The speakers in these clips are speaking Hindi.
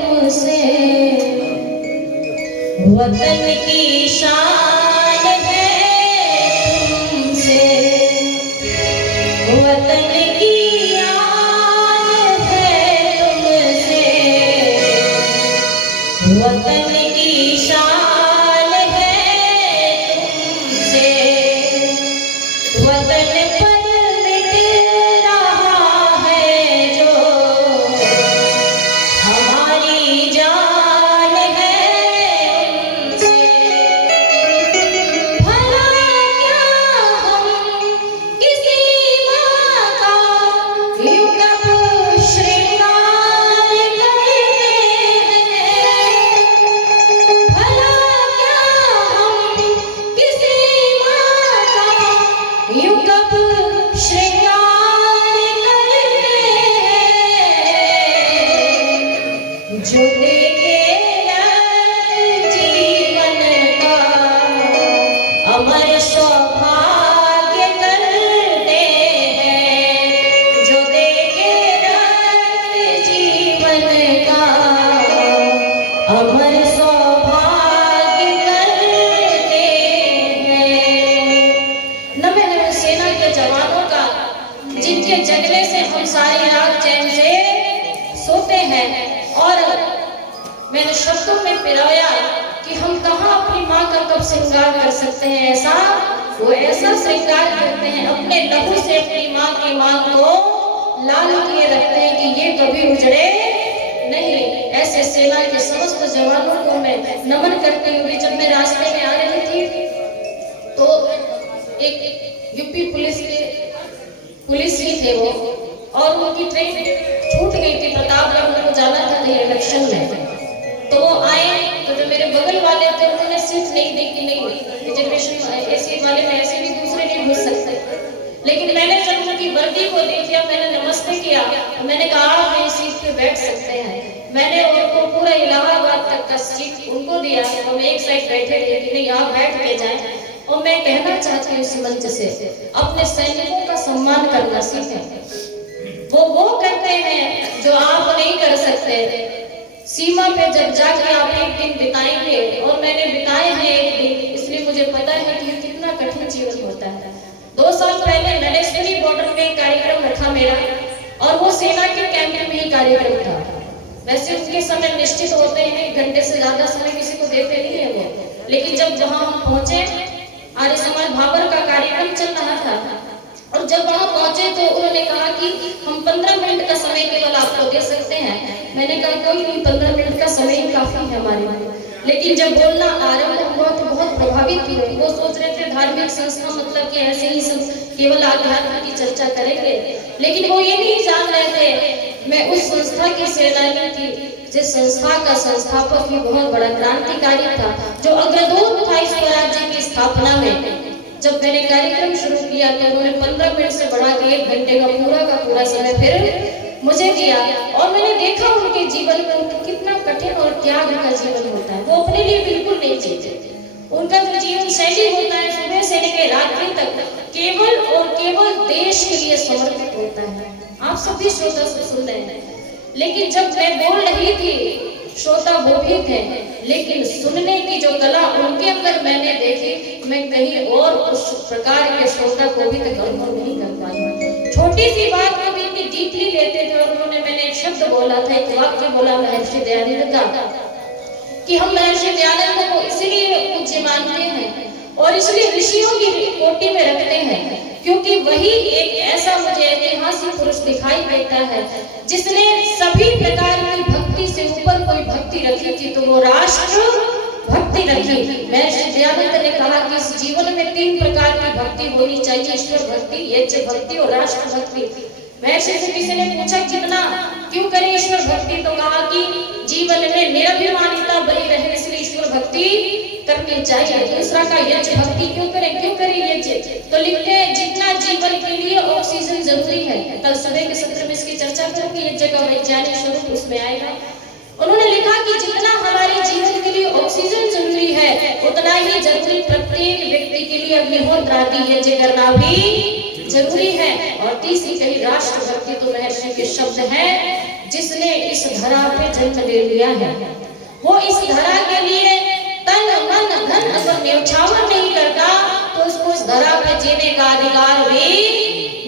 से वतन की शान है तुमसे, वतन की आन है तुमसे, वतन की शान है तुमसे। वतन पर मिट रहा है जो हमारी जान है उनसे। भला क्या हम किसी माँ का यूं कब श्रृंगार करते हैं। भला क्या हम किसी माँ का यूं कब श्रृंगार करते हैं। जो देखे जीवन का अमर सौभाग्य करते हैं। जो देखे जीवन का अमर सौभाग्य करते हैं। नवे नवे सेना के जवानों का, जिनके जगने से हम सारी रात चैन से सोते हैं। और मैंने शब्दों में पिरोया कि हम कहाँ अपनी माँ का कब श्रृंगार कर सकते हैं। ऐसा वो ऐसा श्रृंगार करते हैं, अपने लहू से अपनी माँ की मांग को लाल किए रखते हैं कि ये कभी उजड़े नहीं। ऐसे सेना के समस्त जवानों को मैं नमन करती हुई जब मैं रास्ते में आ रही थी तो एक यूपी पुलिस ही थे वो, और उनकी ट्रेन छूट गई थी, प्रतापगढ़ उनको जाना था इलेक्शन में। तो वो आए तो जो मेरे बगल वाले थे उन्होंने सीट नहीं दी कि नहीं रिजर्वेशन एसी वाले में ऐसे भी दूसरे नहीं घुस सकते। लेकिन मैंने जब उनकी वर्दी को देखा, मैंने नमस्ते किया, मैंने कहा आप मेरी सीट पे बैठ सकते हैं। मैंने उनको पूरा इलाहाबाद तक का सीट उनको दिया, तो मैं एक साइड बैठे थे कि नहीं आप बैठ के जाए। और मैं कहना चाहती हूँ इस मंच से, अपने सैनिकों का सम्मान करना सीखें। वो करते हैं जो आप नहीं कर सकते। सीमा पे जब जाके आप एक दिन बिताएंगे, और मैंने बिताए हैं एक दिन, इसलिए मुझे पता है कि कितना कठिन जीवन होता है। 2 साल पहले नलेश्वरी बॉर्डर पे कार्यक्रम रखा मेरा, और वो सेना के कैंप में ही कार्यक्रम था। वैसे उनके समय निश्चित होते हैं, 1 घंटे से ज्यादा समय किसी को देते नहीं है वो। लेकिन जब वहां हम पहुंचे, आर्य समाज भाबर का कार्यक्रम चल रहा था, और जब वहां पहुंचे तो उन्होंने कहा कि हम 15 मिनट का समय केवल आपको दे सकते हैं। मैंने कहा कोई नहीं, 15 मिनट का समय ही काफी है हमारे लिए। लेकिन जब बोलना आरंभ हुआ तो बहुत प्रभावित हुए। वो सोच रहे थे धार्मिक संस्था मतलब कि ऐसे ही सब केवल आध्यात्म की चर्चा करेंगे, लेकिन वो ये नहीं जान रहे थे मैं उस संस्था की सेनानी थी जिस संस्था का संस्थापक ही बहुत बड़ा क्रांतिकारी था, जो अग्रदूत था इस स्वराज्य की स्थापना में। जब मैंने कार्यक्रम शुरू किया तो उन्होंने 15 मिनट से बढ़ा के 1 घंटे का पूरा समय फिर मुझे दिया, और मैंने देखा उनके जीवन में कितना कठिन और त्याग का जीवन होता है। वो अपने लिए बिल्कुल नहीं जीते। उनका जो जीवन शैली होता है सुबह से लेकर रात्रि तक केवल और केवल देश के लिए समर्पित होता है। आप सभी श्रोता से सुन रहे हैं, लेकिन जब मैं बोल रही थी श्रोता वो भी थे, लेकिन सुनने की जो कला उनके अंदर मैंने देखी, मैं कहीं और उस प्रकार के श्रोता को भी तक अनुभव नहीं कर पाई। छोटी सी बात को भी इतनी डीपली लेते थे। और उन्होंने मैंने एक शब्द बोला था, एक वाक्य बोला महर्षि दयानंद का, कि हम महर्षि दयानंद को इसलिए पूज्य मानते हैं और इसलिए ऋषियों की कोटि में रखते हैं क्योंकि वही एक ऐसा मुझे ऐतिहासिक पुरुष दिखाई देता है जिसने सभी प्रकार की भक्ति से ऊपर कोई भक्ति रखी थी, तो वो राष्ट्र भक्ति रखी। महर्षि दयानंद ने कहा कि इस जीवन में 3 प्रकार की भक्ति होनी चाहिए, ईश्वर भक्ति, यज्ञ भक्ति और राष्ट्र भक्ति। महर्षि से किसी ने पूछा कितना क्यों करें ईश्वर भक्ति, तो कहा कि जीवन में निरभिमानिता बनी रहे इसलिए ईश्वर भक्ति करनी चाहिए। दूसरा का यज्ञ भक्ति क्यों करें यज्ञ, तो लिखते हैं जितना जीवन के लिए ऑक्सीजन जरूरी है। कल सुबह के सत्र में इसकी चर्चा करूंगी, यज्ञ का वैज्ञानिक स्वरूप उसमें आएगा। उन्होंने लिखा कि जितना हमारे जीवन के लिए ऑक्सीजन जरूरी है उतना ही जरूरी प्रत्येक व्यक्ति के लिए अग्निहोत्र आदि यज्ञ करना भी जरूरी है। और तीसरी कही राष्ट्र भक्ति, तो महर्षि के शब्द हैं जिसने इस धरा पे जन्म ले लिया है, वो इस धरा के लिए तन मन धन अगर न्यौछावर नहीं करता तो उसको इस धरा पे जीने का अधिकार भी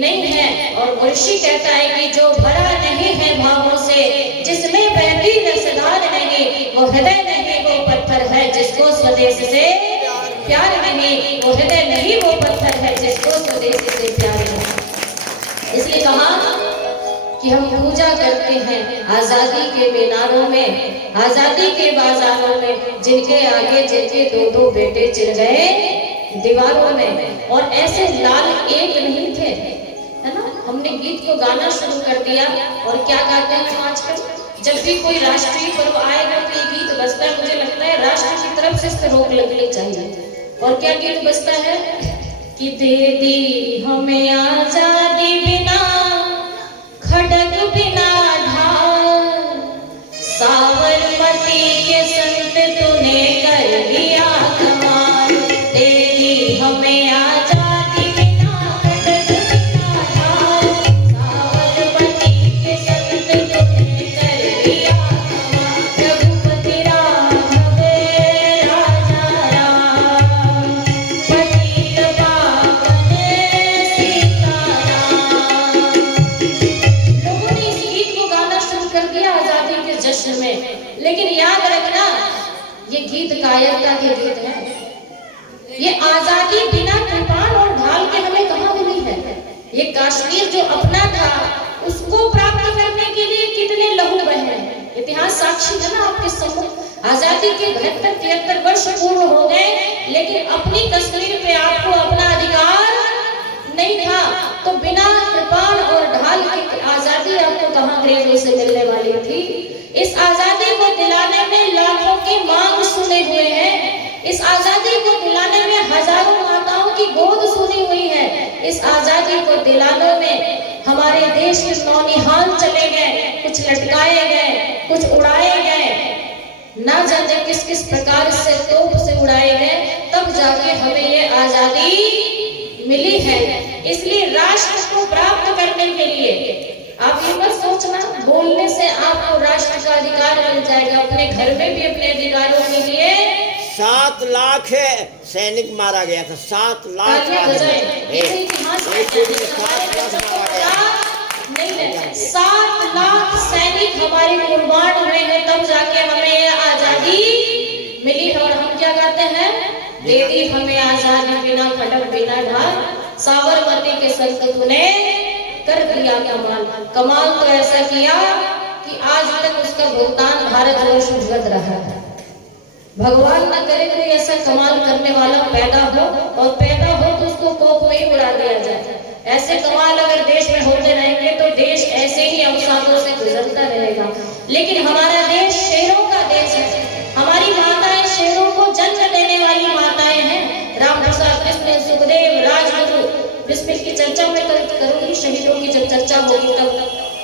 नहीं है। और ऋषि कहता है कि जो भरा नहीं है भावों से, जिसमें बहती रसधार नहीं, वो हृदय नहीं वो पत्थर है जिसको स्वदेश से प्यार नहीं, वो हृदय नहीं वो पत्थर है जिसको स्वदेश से प्यार नहीं। इसलिए कहा कि हम पूजा करते हैं आजादी के मीनारों में, आजादी के बाजारों में, जिनके आगे जिनके दो दो बेटे चिर गए दीवारों में। और ऐसे लाल एक नहीं थे, है ना। हमने गीत को गाना शुरू कर दिया और क्या गाते हैं आजकल, जब भी कोई राष्ट्रीय पर्व आएगा तो ये गीत बजता है। मुझे लगता है राष्ट्र की तरफ से इस पर रोक लगनी चाहिए। और क्या गीत बजता है कि दे दी हमें आजादी बिना खड़ग बिना ढाल, साबरमती के संत तूने कर दिया कमाल। दे दी हमें आजादी बिना खड़ग बिना ढाल, साबरमती के संत तूने कर दिया कमाल। रघुपति राघव राजा राम, पतित पावन सीताराम। लोगों ने इस गीत को गाना शुरू कर दिया आजादी के जश्न में, लेकिन याद रखना ये गीत कायरता के गीत है। ये आजादी बिना कृपाण और ढाल के हमें कहां मिली है। ये कश्मीर जो अपना था उसको प्राप्त करने के लिए कितने लहू बहे। इतिहास साक्षी है ना आपके सम्मुख। आजादी के 72-73 वर्ष पूर्ण हो गए, लेकिन अपनी कश्मीर पे आपको अपना अधिकार नहीं था। तो बिना कृपाण और ढाल की आजादी आपको कहां अंग्रेजों से मिलने वाली थी। इस आजादी को दिलाने में लाखों की मांग सुने हुए हैं। इस आजादी को दिलाने में हजारों माताओं की गोद सुनी हुई है। इस आजादी को दिलाने में हमारे देश के नौनिहाल चले गए, कुछ लटकाए गए, कुछ उड़ाए गए, ना जाने किस किस प्रकार से तोप से उड़ाए गए, तब जाके हमें ये आजादी मिली है। इसलिए राष्ट्र को प्राप्त करने के लिए आप ये मत सोचना बोलने से आपको राष्ट्र का अधिकार मिल जाएगा। अपने घर में भी अपने अधिकारों के लिए 7 लाख सैनिक मारा गया था। 7 लाख नहीं, 7 लाख सैनिक हमारे कुर्बान हुए हैं, तब जाके हमें ये आजादी मिली है। और हम क्या कहते हैं, दे दी हमें आजादी बिना खड़ग बिना ढाल, साबरमती के संत तूने कर दिया कमाल। कमाल तो ऐसा किया कि आज तक उसका भुगतान भारतवर्ष भुगत रहा है। भगवान न करे कोई ऐसा कमाल करने वाला पैदा हो, और पैदा हो तो उसको कोप में ही उड़ा दिया जाए। ऐसे कमाल अगर देश में होते रहेंगे तो देश ऐसे ही अवसादों से गुजरता रहेगा। लेकिन हमारा देश शेरों का देश है। हमारी माताएं शेरों को जन्म देने वाली माताएं हैं। राम प्रसाद कृष्ण सुखदेव राजगुरु बिस्मिल की चर्चा में करूंगी, शहीदों की जब चर्चा होगी तब।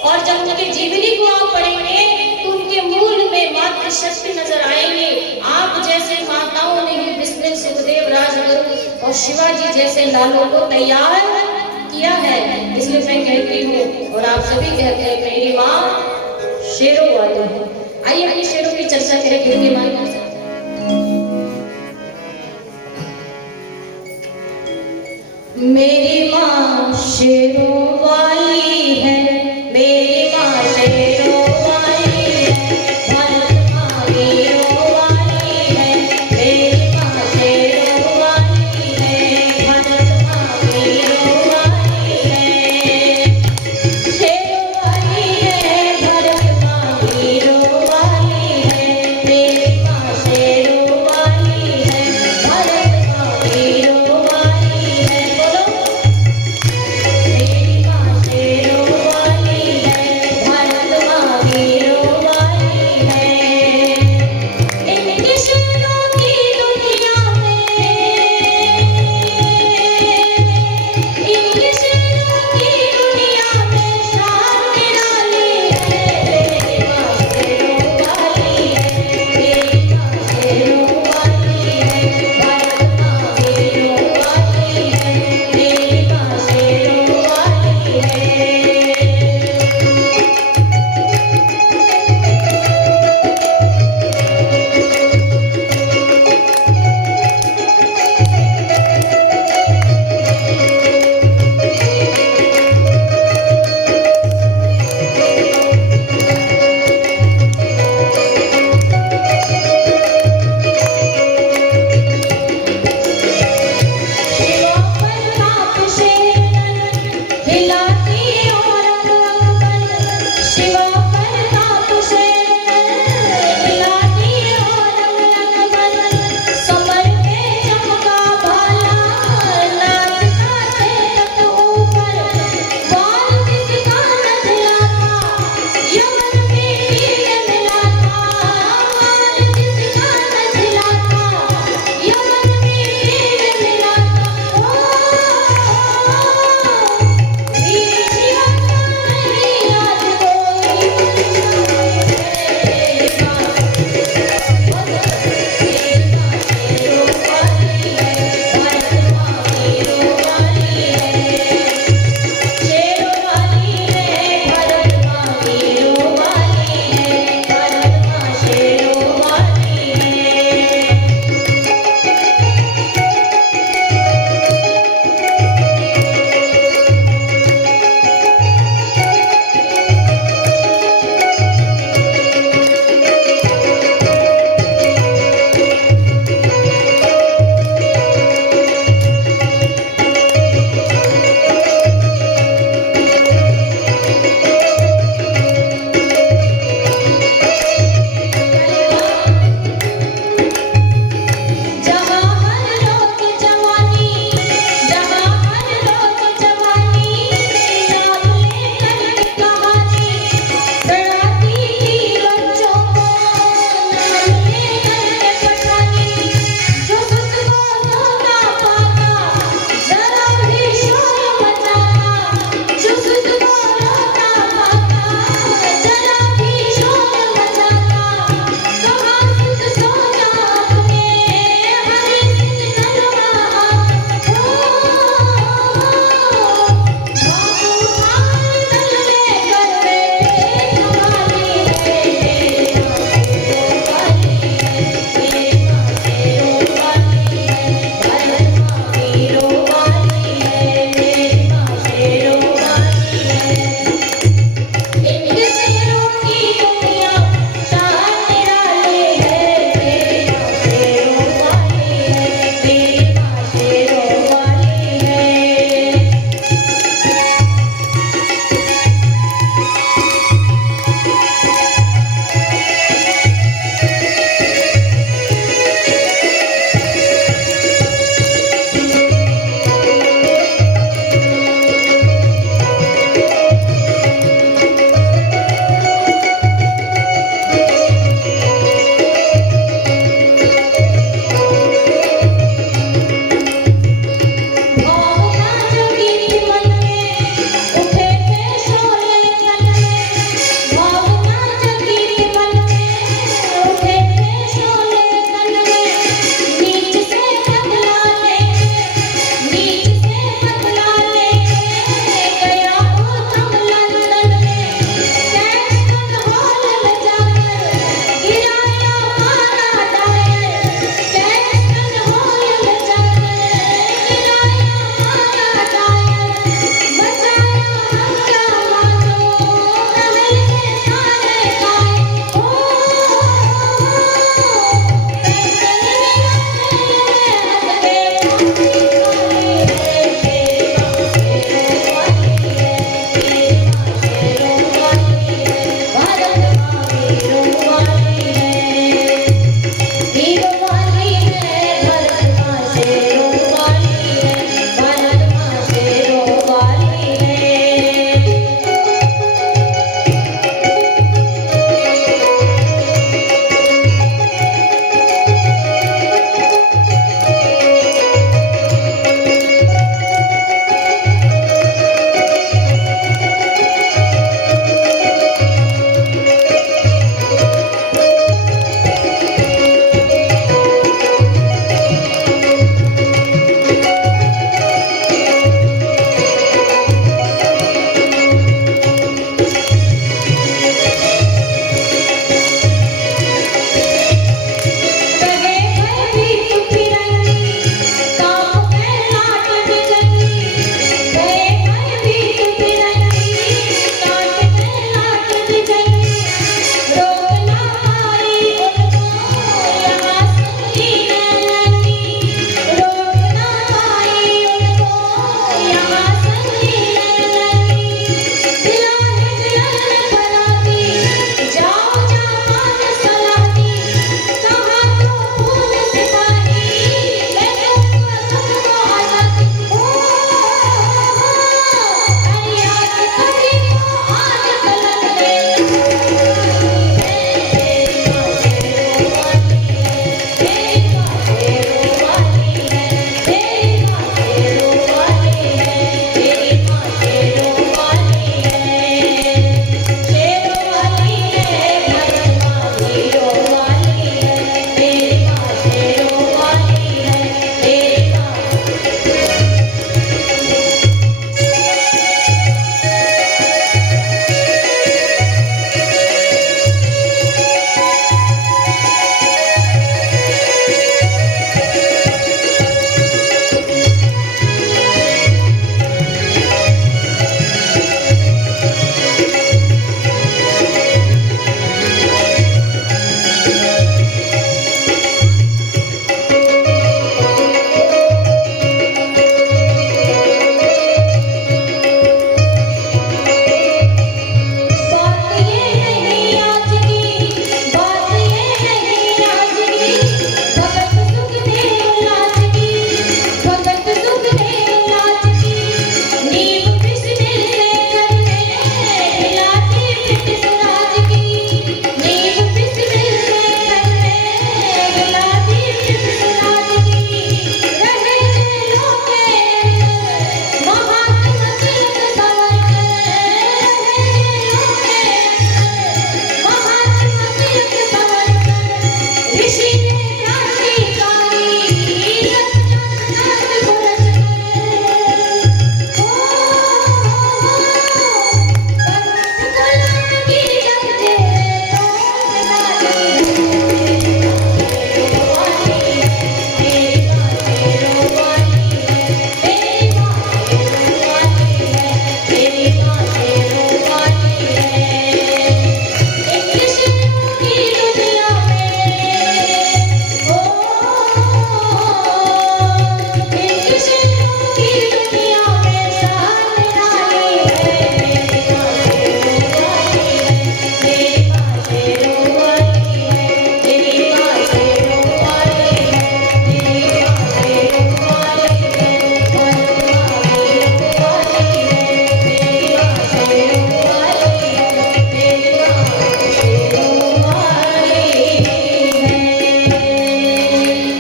और जब उनके जीवनी को आप पढ़ेंगे तो उनके मूल में मातृशक्ति नजर आएंगे। आप जैसे माताओं ने ही बिस्मिल सुखदेव राजगुरु और शिवाजी जैसे लालों को तैयार किया है। इसलिए मैं कहती हूँ और आप सभी कहते हैं मेरी माँ शेरों वाली है। आइए अपनी शेरों की चर्चा करें। हिंदी माँ मेरी माँ शेरों